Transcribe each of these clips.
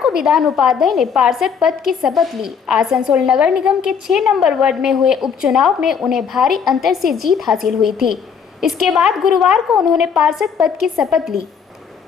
को विधान उपाध्याय ने पार्षद पद की शपथ ली। आसनसोल नगर निगम के 6 नंबर वार्ड में हुए उपचुनाव में उन्हें भारी अंतर से जीत हासिल हुई थी। इसके बाद गुरुवार को उन्होंने पार्षद पद की शपथ ली।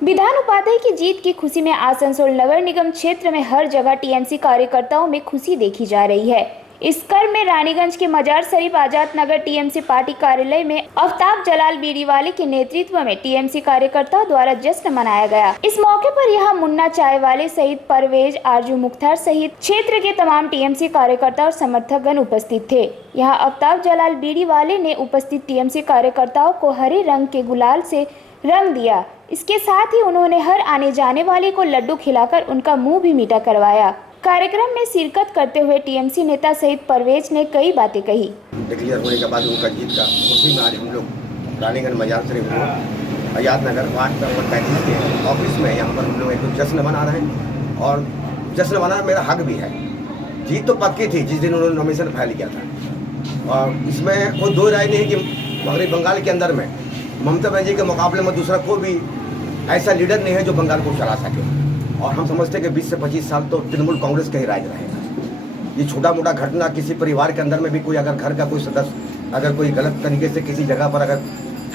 विधान उपाध्याय की जीत की खुशी में आसनसोल नगर निगम क्षेत्र में हर जगह टीएमसी कार्यकर्ताओं में खुशी देखी जा रही है। इस क्रम में रानीगंज के मजार शरीफ आजाद नगर टीएमसी पार्टी कार्यालय में आफ्ताब जलाल बीड़ीवाले के नेतृत्व में टीएमसी कार्यकर्ताओं द्वारा जश्न मनाया गया। इस मौके पर यहाँ मुन्ना चाय वाले सहित परवेज आरजू मुख्तार सहित क्षेत्र के तमाम टीएमसी कार्यकर्ता और समर्थक गण उपस्थित थे। यहाँ आफ्ताब जलाल बीड़ीवाले ने उपस्थित टीएमसी कार्यकर्ताओं को हरे रंग के गुलाल से रंग दिया। इसके साथ ही उन्होंने हर आने जाने वाले को लड्डू खिलाकर उनका मुंह भी मीठा करवाया। कार्यक्रम में शिरकत करते हुए टीएमसी नेता सहित परवेज ने कई बातें कही। डिक्लेयर होने के बाद उनका जीत का खुशी में आज हम लोग रानीगंज मजार शरीफ आजाद नगर वार्ड नंबर 35 के ऑफिस में यहाँ पर हम लोग एक जश्न मना रहे हैं और जश्न मनाना मेरा हक भी है। जीत तो पक्की थी जिस दिन उन्होंने नॉमिनेशन फाइल किया था और इसमें कोई दो राय नहीं कि मगरबी बंगाल के अंदर में ममता बनर्जी के मुकाबले में दूसरा कोई भी ऐसा लीडर नहीं है जो बंगाल को चला सके। और हम समझते हैं कि 20 से 25 साल तो तृणमूल कांग्रेस का ही राज रहेगा। ये छोटा मोटा घटना किसी परिवार के अंदर में भी कोई अगर घर का कोई सदस्य अगर कोई गलत तरीके से किसी जगह पर अगर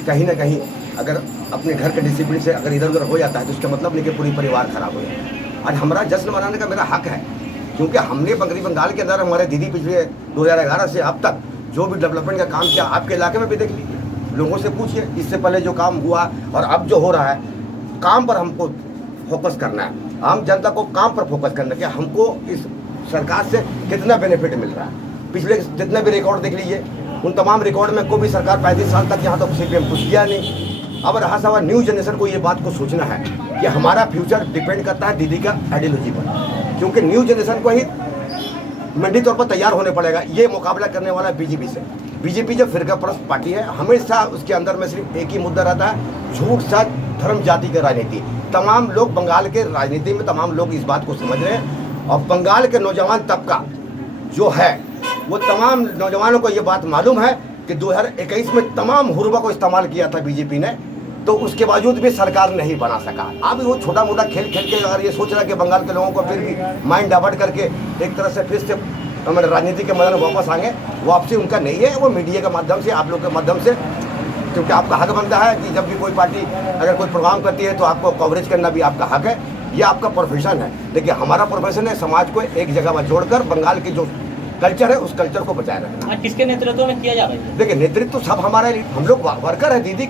कहीं ना कहीं अगर अपने घर के डिसिप्लिन से अगर इधर उधर हो जाता है तो उसका मतलब नहीं कि पूरी परिवार खराब हो जाए। आज हमारा जश्न मनाने का मेरा हक है क्योंकि हमने मगरबी बंगाल के अंदर हमारे दीदी पिछले 2011 से अब तक जो भी डेवलपमेंट का काम किया आपके इलाके में भी देख लीजिए, लोगों से पूछिए इससे पहले जो काम हुआ और अब जो हो रहा है। काम पर हमको फोकस करना है, आम जनता को काम पर फोकस करना है कि हमको इस सरकार से कितना बेनिफिट मिल रहा है। पिछले जितने भी रिकॉर्ड देख लीजिए उन तमाम रिकॉर्ड में कोई भी सरकार 35 साल तक यहाँ तक सीपीएम कुछ किया नहीं। अब रहा सवाल न्यू जनरेशन को ये बात को सोचना है कि हमारा फ्यूचर डिपेंड करता है दीदी का आइडियोलॉजी पर, क्योंकि न्यू जनरेशन को ही मंडी तौर पर तैयार होने पड़ेगा। ये मुकाबला करने वाला बीजेपी से। बीजेपी जो फिरका परस्त पार्टी है हमेशा उसके अंदर में सिर्फ एक ही मुद्दा रहता है, झूठ सच धर्म जाति की राजनीति। तमाम लोग बंगाल के राजनीति में तमाम लोग इस बात को समझ रहे हैं और बंगाल के नौजवान तबका जो है वो तमाम नौजवानों को ये बात मालूम है कि 2021 में तमाम हुर्बा को इस्तेमाल किया था बीजेपी ने, तो उसके बावजूद भी सरकार नहीं बना सका। अब वो छोटा मोटा खेल खेल के अगर ये सोच रहा है कि बंगाल के लोगों को फिर भी माइंड डाइवर्ट करके एक तरह से फिर से हमारे राजनीति के मैदान में वापस आएंगे, वापसी उनका नहीं है। वो मीडिया के माध्यम से आप लोग के माध्यम से, क्योंकि आपका हक बनता है कि जब भी कोई पार्टी अगर कोई प्रोग्राम करती है तो आपको कवरेज करना भी आपका हक है, ये आपका प्रोफेशन है। देखिए हमारा प्रोफेशन है समाज को एक जगह में जोड़कर बंगाल की जो कल्चर है उस कल्चर को बचाए रखना। किसके नेतृत्व में किया जा रहा है? देखिए नेतृत्व तो सब हमारे, हम लोग वर्कर है, दीदी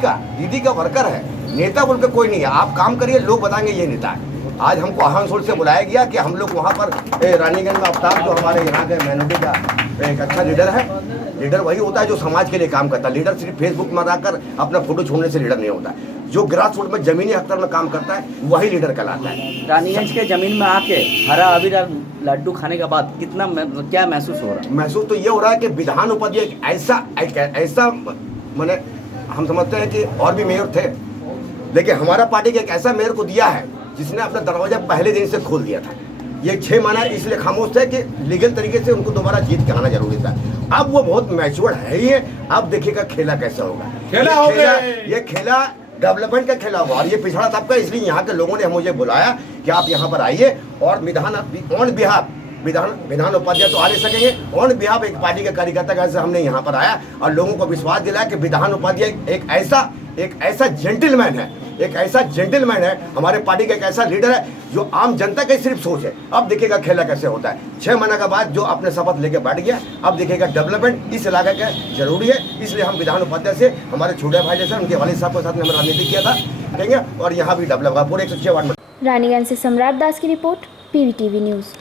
का वर्कर है, नेता बोल के कोई नहीं है। आप काम करिए, लोग बताएंगे ये नेता है। आज हमको आसनसोल से बुलाया गया कि हम लोग वहाँ पर रानीगंज में आफ्ताब जो हमारे यहाँ के माइनॉरिटी का एक अच्छा लीडर है। लीडर वही होता है जो समाज के लिए काम करता है। लीडर सिर्फ फेसबुक में आकर अपना फोटो छोड़ने से लीडर नहीं होता है। जो ग्रास रूट में जमीनी स्तर में काम करता है वही लीडर कहलाता है। रानीगंज के जमीन में आके हरा अबीर लड्डू खाने के बाद कितना क्या महसूस हो रहा है? महसूस तो ये हो रहा है कि विधान उपाध्याय ऐसा मैंने हम समझते हैं कि और भी मेयर थे। देखिए हमारा पार्टी के एक ऐसा मेयर को दिया है जिसने अपना दरवाजा पहले दिन से खोल दिया था। ये 6 महीना इसलिए खामोश थे कि लीगल तरीके से उनको दोबारा जीत के आना जरूरी था। अब वो बहुत मैच्योर है ही है। अब देखिएगा खेला कैसा होगा। ये खेला डेवलपमेंट का खेला होगा और ये पिछड़ा तबका, इसलिए यहाँ के लोगों ने मुझे बुलाया कि आप यहाँ पर आइए और विधान उपाध्याय तो आ नहीं सकेंगे, ऑन बिहाफ एक पार्टी के कार्यकर्ता कैसे हमने यहाँ पर आया और लोगों को विश्वास दिलाया कि विधान उपाध्याय एक ऐसा जेंटलमैन है, हमारे पार्टी का एक ऐसा लीडर है जो आम जनता की सिर्फ सोच है। अब देखिएगा खेला कैसे होता है। 6 महीने के बाद जो अपने शपथ लेके बैठ गया, अब देखिएगा डेवलपमेंट इस इलाके का जरूरी है। इसलिए हम विधान उपाध्याय से हमारे छोटे भाई जैसे उनके वालिद साहब के साथ में हमने राजनीति किया था, देंगे और यहाँ भी डेवलप होगा पूरे 106 वार्ड में। रानीगंज से सम्राट दास की report, PVTV news.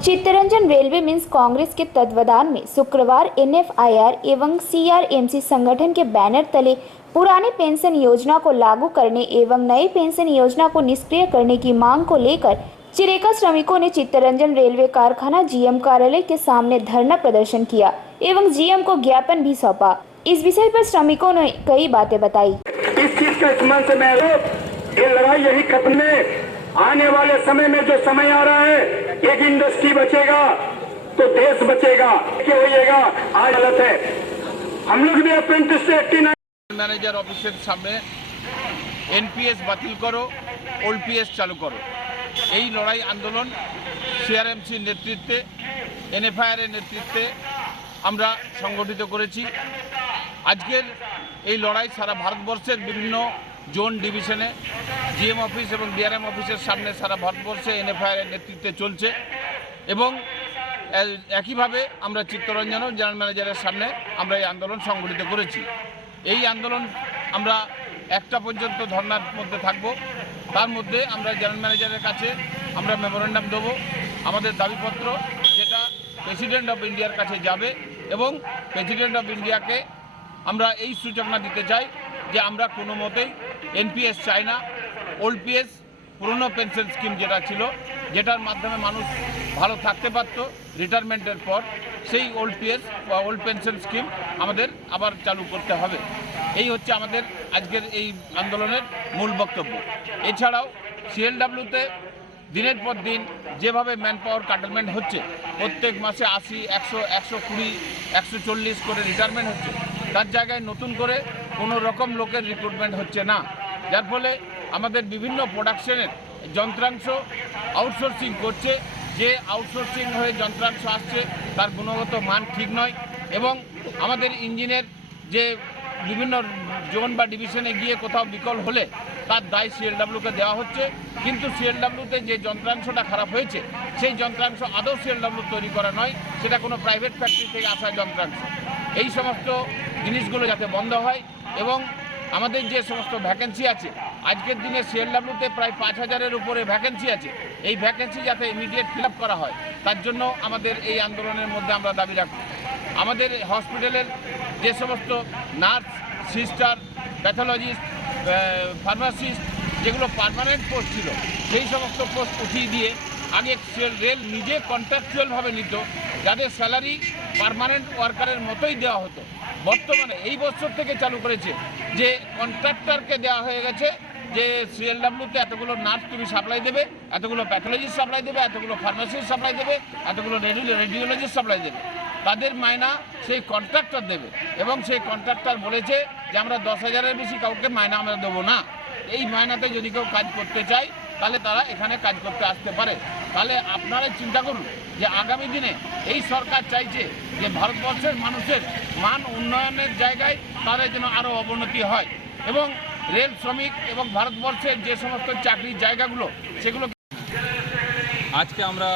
Chittaranjan railway mills Congress के तत्वाधान में शुक्रवार NFIR एवं CRMC संगठन के बैनर तले पुरानी पेंशन योजना को लागू करने एवं नई पेंशन योजना को निष्क्रिय करने की मांग को लेकर चिरेका श्रमिकों ने चित्तरंजन रेलवे कारखाना GM कार्यालय के सामने धरना प्रदर्शन किया एवं GM को ज्ञापन भी सौंपा। इस विषय पर श्रमिकों ने कई बातें बताई। इस चीज का इस्तेमाल से मैं ये लड़ाई यही खत्म में आने वाले समय में जो समय आ रहा है, एक इंडस्ट्री बचेगा, तो देश बचेगा। क्या होइएगा आज गलत है। हम लोग भी अप्रेंटिस से 89 ম্যানেজার অফিসের সামনে এনপিএস বাতিল করো, ওল্ড পিএস চালু করো, এই লড়াই আন্দোলন সিআরএমসির নেতৃত্বে, এনএফআইআরের নেতৃত্বে আমরা সংগঠিত করেছি। আজকের এই লড়াই সারা ভারতবর্ষের বিভিন্ন জোন ডিভিশনে জিএম অফিস এবং ডিআরএম অফিসের সামনে সারা ভারতবর্ষে এনএফআইআরের নেতৃত্বে চলছে এবং একইভাবে আমরা চিত্তরঞ্জনও জেনারেল ম্যানেজারের সামনে আমরা এই আন্দোলন সংগঠিত করেছি। এই আন্দোলন আমরা 1টা পর্যন্ত ধর্নার মধ্যে থাকব। তার মধ্যে আমরা জেনারেল ম্যানেজারের কাছে আমরা মেমোরেন্ডাম দেবো, আমাদের দাবিপত্র, যেটা প্রেসিডেন্ট অফ ইন্ডিয়ার কাছে যাবে এবং প্রেসিডেন্ট অফ ইন্ডিয়াকে আমরা এই সূচনা দিতে চাই যে আমরা কোনো মতেই এনপিএস চাই না। ওল্ড পিএস পুরনো পেনশন স্কিম যেটা ছিল, যেটার মাধ্যমে মানুষ ভালো থাকতে পারত রিটায়ারমেন্টের পর, সেই ওল্ড পিএস বা ওল্ড পেনশন স্কিম আমাদের আবার চালু করতে হবে। এই হচ্ছে আমাদের আজকের এই আন্দোলনের মূল বক্তব্য। এছাড়াও সিএলডাব্লিউতে দিনের পর দিন যেভাবে ম্যান পাওয়ার কাটালমেন্ট হচ্ছে, প্রত্যেক মাসে 80, 100, 120, 140 করে রিটায়ারমেন্ট হচ্ছে, তার জায়গায় নতুন করে কোনো রকম লোকের রিক্রুটমেন্ট হচ্ছে না, যার ফলে আমাদের বিভিন্ন প্রোডাকশনের যন্ত্রাংশ আউটসোর্সিং করছে। যে আউটসোর্সিং হয়ে যন্ত্রাংশ আসছে তার গুণগত মান ঠিক নয় এবং আমাদের ইঞ্জিনের যে বিভিন্ন জোন বা ডিভিশনে গিয়ে কোথাও বিকল হলে তার দায় সিএলডাব্লিউকে দেওয়া হচ্ছে, কিন্তু সিএলডাব্লিউতে যে যন্ত্রাংশটা খারাপ হয়েছে সেই যন্ত্রাংশ আদৌ সিএলডাব্লিউ তৈরি করা নয়, সেটা কোনো প্রাইভেট ফ্যাক্টরি থেকে আসা যন্ত্রাংশ। এই সমস্ত জিনিসগুলো যাতে বন্ধ হয় এবং আমাদের যে সমস্ত ভ্যাকেন্সি আছে, আজকের দিনে সিএলডাব্লিউতে প্রায় 5000-এর উপরে ভ্যাকেন্সি আছে, এই ভ্যাকেন্সি যাতে ইমিডিয়েট ফিল আপ করা হয় তার জন্য আমাদের এই আন্দোলনের মধ্যে আমরা দাবি রাখি। আমাদের হসপিটালের যে সমস্ত নার্স, সিস্টার, প্যাথোলজিস্ট, ফার্মাসিস্ট যেগুলো পার্মানেন্ট পোস্ট ছিল, সেই সমস্ত পোস্ট উঠিয়ে দিয়ে আগে রেল নিজে কন্ট্রাকচুয়ালভাবে নিত, যাদের স্যালারি পার্মানেন্ট ওয়ার্কারের মতোই দেওয়া হতো। বর্তমানে এই বছর থেকে চালু করেছে যে কন্ট্রাক্টরকে দেওয়া হয়ে গেছে যে সিএলডাব্লিউতে এতগুলো নার্স তুমি সাপ্লাই দেবে, এতগুলো প্যাথোলজিস্ট সাপ্লাই দেবে, এতগুলো ফার্মাসিস্ট সাপ্লাই দেবে, এতগুলো রেডিওলজিস্ট সাপ্লাই দেবে। তাদের মায়না সেই কন্ট্রাক্টর দেবে এবং সেই কন্ট্রাক্টর বলেছে যে আমরা 10,000-এর বেশি কাউকে মায়না আমরা দেবো না। এই মায়নাতে যদি কেউ কাজ করতে চায় তাহলে তারা এখানে কাজ করতে আসতে পারে। তাহলে আপনারা চিন্তা করুন যে আগামী দিনে এই সরকার চাইছে যে ভারতবর্ষের মানুষের মান উন্নয়নের জায়গায় তাদের যেন আরও অবনতি হয় এবং রেল শ্রমিক এবং ভারতবর্ষের যে সমস্ত চাকরির জায়গাগুলো সেগুলো আজকে আমরা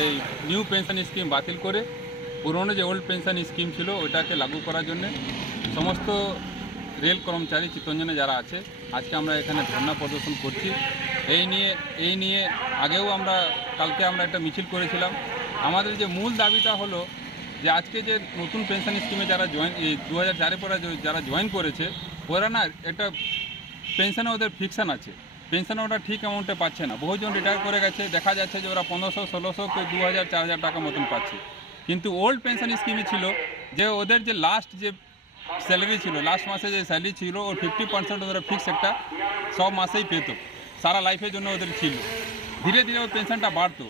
এই নিউ পেনশন স্কিম বাতিল করে পুরনো যে ওল্ড পেনশন স্কিম ছিল ওটাকে লাগু করার জন্য সমস্ত রেল কর্মচারী চিত্তরঞ্জনে যারা আছে আজকে আমরা এখানে ধর্ণা প্রদর্শন করছি। এই নিয়ে আগেও কালকে আমরা একটা মিছিল করেছিলাম। আমাদের যে মূল দাবিটা হলো যে আজকে যে নতুন পেনশন স্কিমে যারা 2004 পরে যারা জয়েন করেছে ওরা না একটা পেনশনে ওদের ফিকশন আছে, পেনশন ওরা ঠিক অ্যামাউন্টে পাচ্ছে না। বহুজন রিটায়ার করে গেছে, দেখা যাচ্ছে যে ওরা 1500, 1600, কেউ 2000, 4000 টাকা মতন পাচ্ছে। কিন্তু ওল্ড পেনশন স্কিমে ছিল যে ওদের যে লাস্ট যে স্যালারি ছিল, লাস্ট মাসে যে স্যালারি ছিল ওর 50% ওদের ফিক্স একটা সব মাসেই পেত, সারা লাইফের জন্য ওদের ছিল। ধীরে ধীরে ওই পেনশনটা বাড়তো,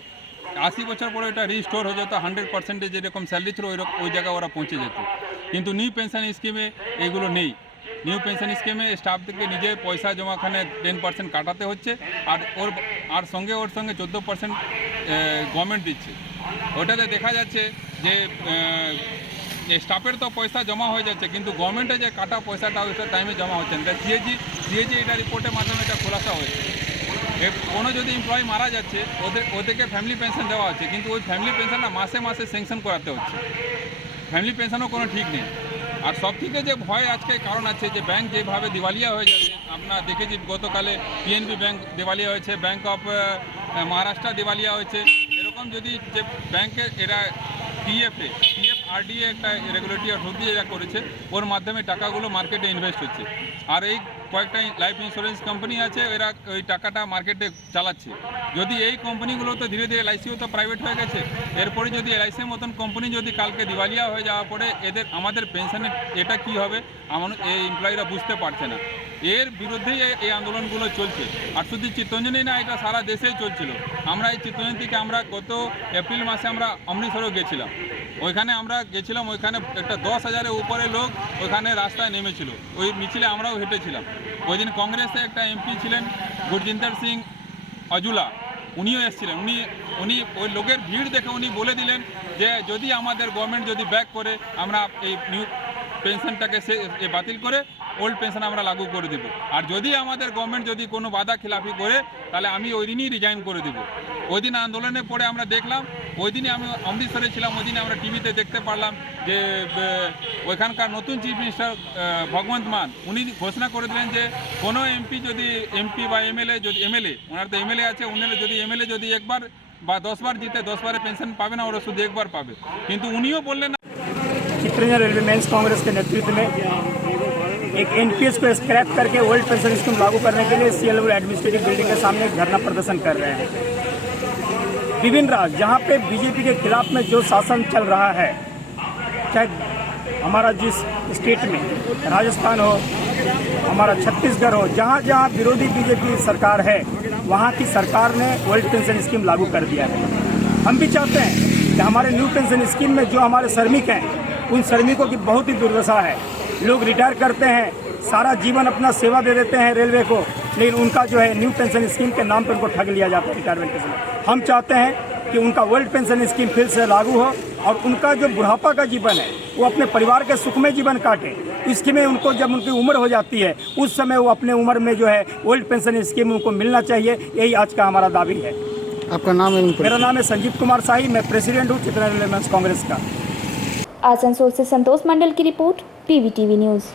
80 বছর পরে ওটা রিস্টোর হয়ে যেত, 100% যেরকম স্যালারি ছিল ওই জায়গায় ওরা পৌঁছে যেত। কিন্তু নিউ পেনশন স্কিমে এগুলো নেই। নিউ পেনশন স্কিমে স্টাফ থেকে নিজে পয়সা জমাখানে 10% কাটাতে হচ্ছে আর সঙ্গে ওর সঙ্গে 14% গভর্নমেন্ট দিচ্ছে। ওটাতে দেখা যাচ্ছে যে স্টাফের তো পয়সা জমা হয়ে যাচ্ছে কিন্তু গভর্নমেন্টে যে কাটা পয়সাটা ওইটা টাইমে জমা হচ্ছে না। সিএজি এটা রিপোর্টের মাধ্যমে এটা খোলাসা হয়েছে। কোনো যদি এমপ্লয়ি মারা যাচ্ছে ওদেরকে ফ্যামিলি পেনশন দেওয়া হচ্ছে কিন্তু ওই ফ্যামিলি পেনশনটা মাসে মাসে স্যাংশন করাতে হচ্ছে। ফ্যামিলি পেনশনও কোনো ঠিক নেই। আর সব থেকে যে ভয় আজকে কারণ আছে যে ব্যাংক যেভাবে দিওয়ালিয়া হয়ে যাচ্ছে, আপনারা দেখেছি গতকালে পিএনবি ব্যাংক দিওয়ালিয়া হয়েছে, ব্যাংক অফ মহারাষ্ট্র দিওয়ালিয়া হয়েছে। এরকম যদি যে ব্যাংকে এরা পিএফ আরডিএ একটা রেগুলেটরি অথরিটি যেটা করেছে, ওর মাধ্যমে টাকাগুলো মার্কেটে ইনভেস্ট হচ্ছে। আর এই কয়েকটা লাইফ ইন্স্যুরেন্স কোম্পানি আছে, এরা ওই টাকাটা মার্কেটে চালাচ্ছে। যদি এই কোম্পানিগুলো তো ধীরে ধীরে এলআইসিও তো প্রাইভেট হয়ে গেছে, এরপরে যদি এলআইসির মতন কোম্পানি যদি কালকে দিওয়ালিয়া হয়ে যাওয়ার পরে আমাদের পেনশনের এটা কি হবে এই এমপ্লয়িরা বুঝতে পারছে না। এর বিরুদ্ধেই এই আন্দোলনগুলো চলছে। আর শুধু চিত্তরঞ্জনেই না, এটা সারা দেশেই চলছিল। আমরা এই চিত্তরঞ্জন থেকে আমরা গত এপ্রিল মাসে আমরা অমৃতসরও গেছিলাম। ওইখানে একটা 10,000-এর উপরে লোক ওইখানে রাস্তায় নেমেছিল। ওই মিছিলে আমরাও হেঁটেছিলাম। ওই দিন কংগ্রেসে একটা এমপি ছিলেন গুরজিন্দর সিং অজুলা, উনিও এসেছিলেন। উনি ওই লোকের ভিড় দেখে উনি বলে দিলেন যে যদি আমাদের গভর্নমেন্ট যদি ব্যাক করে, আমরা এই নিউ পেনশনটাকে বাতিল করে ওল্ড পেনশন আমরা লাগু করে দেব। আর যদি আমাদের গভর্নমেন্ট যদি কোনো বাধা খিলাফি করে, তাহলে আমি ওই দিনই রিজাইন করে দেব। ওই দিন আন্দোলনের পরে আমরা দেখলাম, ওই দিনে আমি অমৃতসরে ছিলাম, ওই দিনে আমরা টিভিতে দেখতে পারলাম যে ওইখানকার নতুন চিফ মিনিস্টার ভগবন্ত মান উনি ঘোষণা করে দিলেন যে কোনো এমপি বা এমএলএ ওনার তো এমএলএ আছে, উনারা যদি এমএলএ যদি একবার বা 10 বার জিতে 10 বারে পেনশন পাবে না, ওরা শুধু একবার পাবে। কিন্তু উনিও বললেন चित्ररंजन रेलवे मेंस कांग्रेस के नेतृत्व में एक एनपीएस को स्क्रैप करके ओल्ड पेंशन स्कीम लागू करने के लिए सीएलओ एडमिनिस्ट्रेटिव बिल्डिंग के सामने एक धरना प्रदर्शन कर रहे हैं। विभिन्न राज्य जहां पे बीजेपी के खिलाफ में जो शासन चल रहा है, चाहे हमारा जिस स्टेट में राजस्थान हो, हमारा छत्तीसगढ़ हो, जहां जहां विरोधी बीजेपी सरकार है, वहां की सरकार ने ओल्ड पेंशन स्कीम लागू कर दिया है। हम भी चाहते हैं कि हमारे न्यू पेंशन स्कीम में जो हमारे श्रमिक हैं, उन श्रमिकों की बहुत ही दुर्दशा है। लोग रिटायर करते हैं, सारा जीवन अपना सेवा दे देते हैं रेलवे को, लेकिन उनका जो है न्यू पेंशन स्कीम के नाम पर उनको ठग लिया जाता है रिटायरमेंट के समय। हम चाहते हैं कि उनका ओल्ड पेंशन स्कीम फिर से लागू हो और उनका जो बुढ़ापा का जीवन है वो अपने परिवार के सुखमय जीवन काटे। इसमें उनको जब उनकी उम्र हो जाती है, उस समय वो अपने उम्र में जो है ओल्ड पेंशन स्कीम उनको मिलना चाहिए। यही आज का हमारा दावी है। आपका नाम है? मेरा नाम है संजीव कुमार शाही, मैं प्रेसिडेंट हूँ चित्ररंजन रेलवे मेंस कांग्रेस का। आसनसोल से संतोष मंडल की रिपोर्ट, पीवीटीवी न्यूज़।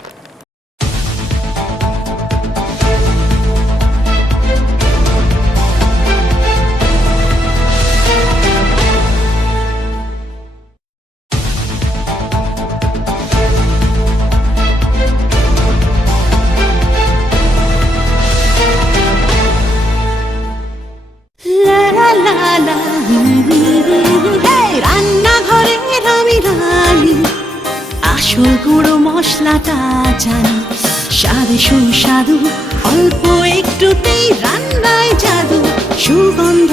রান্নাঘরের আমি রানী, আসল গুঁড়ো মশলাটা জানি, স্বাদে সুস্বাদু অল্প একটুতেই রান্নায় জাদু, সুগন্ধ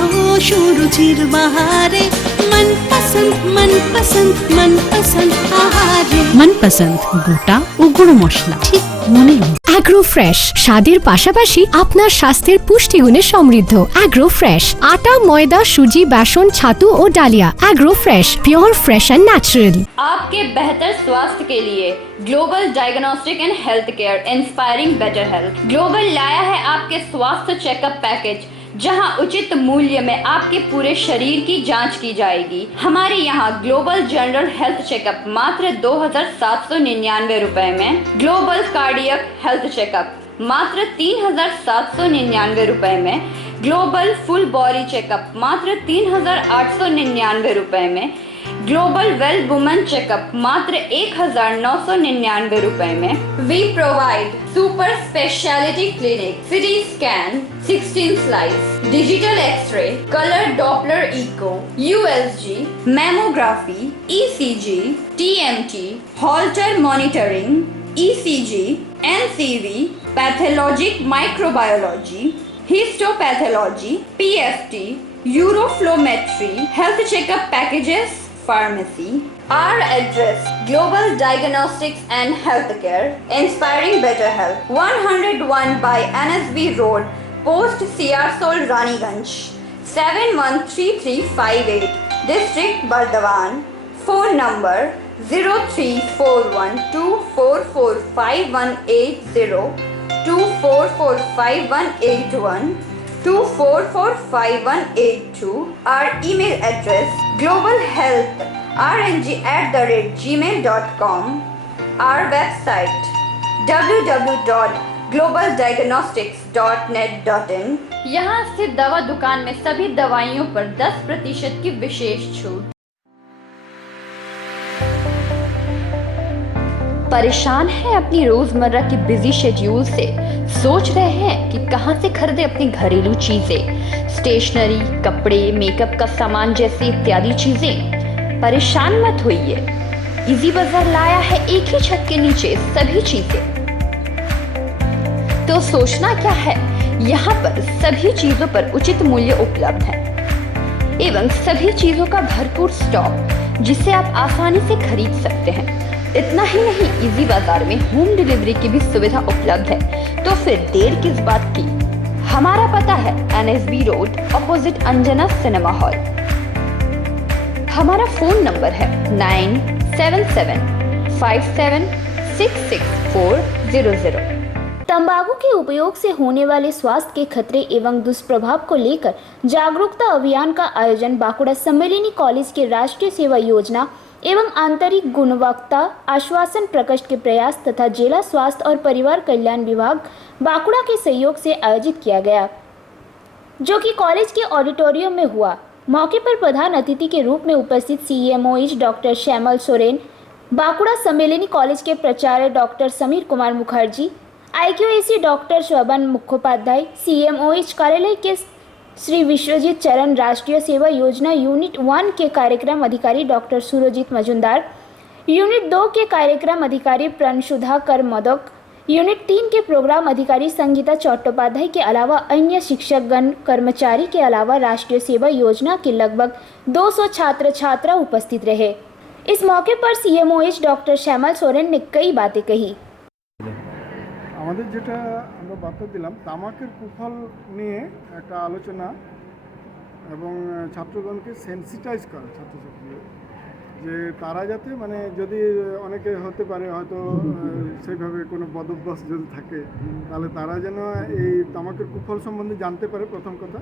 সুরুচির বাহারে মনপসন্দ মনপসন্দ মনপসন্দ আহারে মনপসন্দ গোটা ও গুঁড়ো মশলা ঠিক মনে। অ্যাগ্রো ফ্রেশ স্বাদের পাশাপাশি আপনার স্বাস্থ্যের পুষ্টিগুণে সমৃদ্ধ। অ্যাগ্রো ফ্রেশ আটা, ময়দা, সুজি, বেসন, ছাতু ও ডালিয়া। Agro fresh pure fresh and natural. आपके बेहतर स्वास्थ्य के लिए global diagnostic and health care inspiring better health. Global लाया है आपके स्वास्थ्य चेकअप पैकेज, जहां उचित मूल्य में आपके पूरे शरीर की जांच की जाएगी। हमारे यहाँ ग्लोबल जनरल हेल्थ चेकअप मात्र 2,799 रुपए में, ग्लोबल कार्डियक हेल्थ चेकअप मात्र 3,799 रुपए में, ग्लोबल फुल बॉडी चेकअप मात्र 3,899 रुपए में, ग्लोबल वेल वुमेन चेकअप मात्र 1,999 रुपए में। We provide super speciality clinic, CT scan, 16 slice, digital x ray, colour doppler echo, USG, mammography, ECG, TMT, holter monitoring, ECG, NCV, pathologic microbiology, histopathology, PFT, uroflowmetry, health checkup packages, pharmacy. Our address: Global Diagnostics and Healthcare, inspiring better health. 101 by NSB Road, Post Siarsol, Raniganj, 713358, District Bardhaman. Phone number 0341244580, 244581, 244582. Our email address: globalhealthrng@gmail.com. Our website: www.globaldiagnostics.net.in. यहाँ स्थित दवा दुकान में सभी दवाइयों पर 10% की विशेष छूट। परेशान हैं अपनी रोजमर्रा की बिजी शेड्यूल से, सोच रहे हैं कि कहां से खरीदें अपनी घरेलू चीजें, स्टेशनरी, कपड़े, मेकअप का सामान जैसी इत्यादि चीजें। परेशान मत होइए, इजी बाजार लाया है एक ही छत के नीचे सभी चीजें। तो सोचना क्या है, यहाँ पर सभी चीजों पर उचित मूल्य उपलब्ध है एवं सभी चीजों का भरपूर स्टॉक जिसे आप आसानी से खरीद सकते हैं। इतना ही नहीं, इजी बाजार में होम डिलीवरी की भी सुविधा उपलब्ध है। तो फिर देर किस बात की। हमारा पता है NSB road opposite Anjana cinema hall. हमारा फोन नंबर है 9775766400। तंबाकू के उपयोग से होने वाले स्वास्थ्य के खतरे एवं दुष्प्रभाव को लेकर जागरूकता अभियान का आयोजन बांकुड़ा सम्मेलनी कॉलेज के राष्ट्रीय सेवा योजना एवं आंतरिक गुणवत्ता आश्वासन प्रकोष्ठ के प्रयास तथा जिला स्वास्थ्य और परिवार कल्याण विभाग बांकुड़ा के सहयोग से आयोजित किया गया, जो कि कॉलेज के ऑडिटोरियम में हुआ। मौके पर प्रधान अतिथि के रूप में उपस्थित CMOH doctor Shyamal Soren, Bankura Sammilani college के प्राचार्य doctor Samir Kumar Mukherjee, IQAC doctor Shobhan Mukhopadhyay, CMOH कार्यालय के श्री विश्वजीत चरण, राष्ट्रीय सेवा योजना यूनिट 1 के कार्यक्रम अधिकारी डॉक्टर सुरजीत मजुमदार, यूनिट 2 के कार्यक्रम अधिकारी प्रणसुधाकर मोदक, यूनिट 3 के प्रोग्राम अधिकारी संगीता चट्टोपाध्याय के अलावा अन्य शिक्षकगण कर्मचारी के अलावा राष्ट्रीय सेवा योजना के लगभग 200 छात्र छात्रा उपस्थित रहे। इस मौके पर CMOH डॉक्टर श्यामल सोरेन ने कई बातें कही। আমাদের যেটা আমরা বার্তা দিলাম তামাকের কুফল নিয়ে একটা আলোচনা এবং ছাত্রগণকে সেন্সিটাইজ করা, ছাত্রছাত্রীদের যে তারা যাতে মানে যদি অনেকে হতে পারে হয়তো সেইভাবে কোনো বদভ্যাস যদি থাকে তাহলে তারা যেন এই তামাকের কুফল সম্বন্ধে জানতে পারে প্রথম কথা।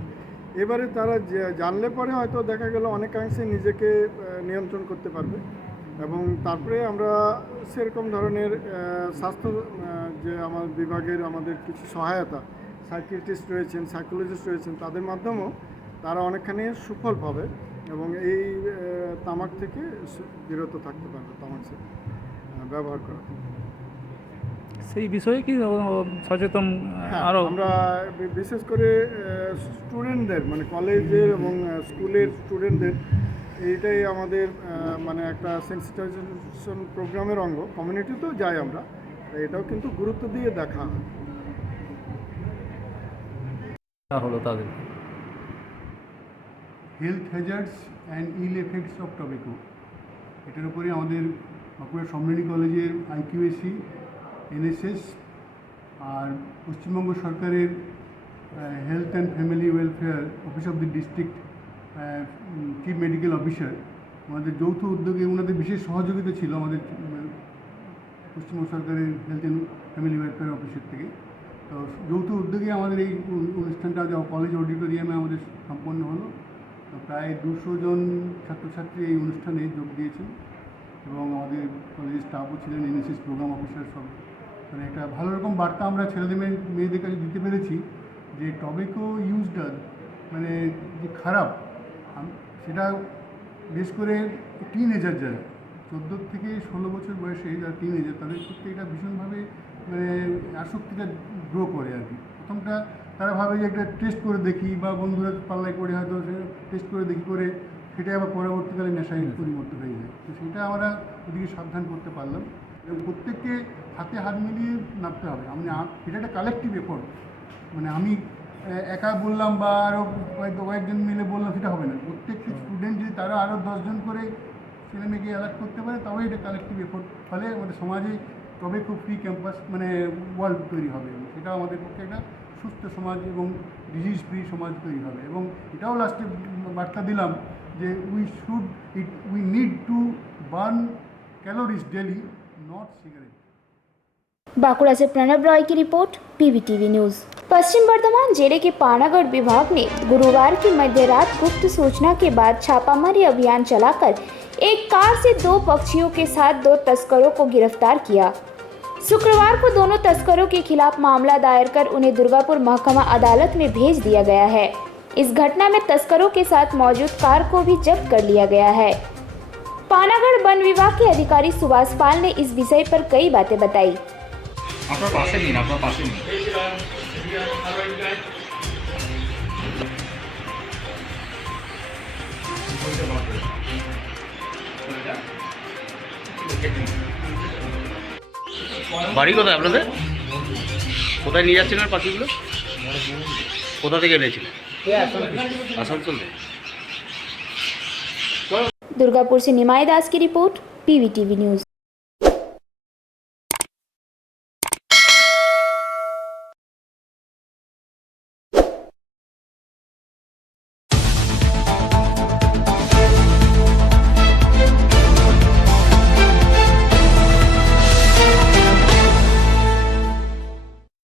এবারে তারা জানলে পরে হয়তো দেখা গেল অনেকাংশে নিজেকে নিয়ন্ত্রণ করতে পারবে এবং তারপরে আমরা সেরকম ধরনের স্বাস্থ্য যে আমার বিভাগের আমাদের কিছু সহায়তা সাইকিয়াট্রিস্ট রয়েছেন, সাইকোলজিস্ট রয়েছেন, তাদের মাধ্যমেও তারা অনেকখানি সুফল পাবে এবং এই তামাক থেকে বিরত থাকতে পারবে, তামাক ব্যবহার করা। সেই বিষয়ে কি সচেতন আরও আমরা বিশেষ করে স্টুডেন্টদের মানে কলেজের এবং স্কুলের স্টুডেন্টদের এইটাই আমাদের মানে একটা সেন্সিটাইজেশন প্রোগ্রামের অঙ্গ। কমিউনিটিতেও যাই আমরা, এটাও কিন্তু গুরুত্ব দিয়ে দেখা হলো তাদের health hazards and ill effects of tobacco, এটার উপরে আমাদের বাঁকুড়া সম্মেলনী কলেজের IQAC, NSS আর পশ্চিমবঙ্গ সরকারের health and family welfare office of the district chief medical officer আমাদের যৌথ উদ্যোগে ওনাদের বিশেষ সহযোগিতা ছিল আমাদের পশ্চিমবঙ্গ সরকারের হেলথ অ্যান্ড ফ্যামিলি ওয়েলফেয়ার অফিসের থেকে। তো যৌথ উদ্যোগে আমাদের এই অনুষ্ঠানটা কলেজ অডিটোরিয়ামে আমাদের সম্পন্ন হলো। প্রায় 200 জন ছাত্রছাত্রী এই অনুষ্ঠানে যোগ দিয়েছেন এবং আমাদের কলেজের স্টাফও ছিলেন, NSS প্রোগ্রাম অফিসার সব। মানে একটা ভালো রকম বার্তা আমরা ছেলেদের মেয়েদের কাছে দিতে পেরেছি যে টোব্যাকো ইউজটা মানে যে খারাপ সেটা বিশেষ করে টিনেজার যারা 14 থেকে 16 বছর বয়সে যারা টিনেজার তাদের ক্ষেত্রে এটা ভীষণভাবে মানে আসক্তিটা গ্রো করে আর কি। প্রথমটা তারা ভাবে যে একটা টেস্ট করে দেখি বা বন্ধুরা পাল্লাই করে হয়তো টেস্ট করে দেখি করে সেটা আবার পরবর্তীকালে নেশায় পরিণত হয়ে যায়। তো সেটা আমরা ওদিকে সাবধান করতে পারলাম এবং প্রত্যেককে হাতে হাত মিলিয়ে নামতে হবে। এটা একটা কালেকটিভ এফোর্ট, মানে আমি একা বললাম বা আরও কয়েকজন মিলে বললাম সেটা হবে না। প্রত্যেকটি স্টুডেন্ট যদি তারা আরও 10 জন করে ছেলে মেয়েকে অ্যালার্ট করতে পারে তবে এটা কালেকটিভ এফোর্ট ফলে আমাদের সমাজে তবে খুব ফ্রি ক্যাম্পাস মানে ওয়ার্ল্ড তৈরি হবে। সেটা আমাদের পক্ষে একটা সুস্থ সমাজ এবং ডিজিজ ফ্রি সমাজ তৈরি হবে। এবং এটাও লাস্টে বার্তা দিলাম যে we need to burn calories daily, not cigarette. Bankura से प्रणब रॉय की रिपोर्ट, PVTV न्यूज। पश्चिम बर्धमान जिले के पानागढ़ विभाग ने गुरुवार की मध्य रात गुप्त सूचना के बाद छापामारी अभियान चलाकर एक कार से 2 पक्षियों के साथ 2 तस्करों को गिरफ्तार किया। शुक्रवार को दोनों तस्करों के खिलाफ मामला दायर कर उन्हें दुर्गापुर महकमा अदालत में भेज दिया गया है। इस घटना में तस्करों के साथ मौजूद कार को भी जब्त कर लिया गया है। पानागढ़ वन विभाग के अधिकारी सुभाष पाल ने इस विषय पर कई बातें बताई। বাড়ি কোথায় আপনাদের? কোথায় নিয়ে যাচ্ছিলেন পাখিগুলো? কোথা থেকে এনেছিলেন? আসানসোল থেকে। दुर्गापुर से निमाई दास की रिपोर्ट, PVTV न्यूज।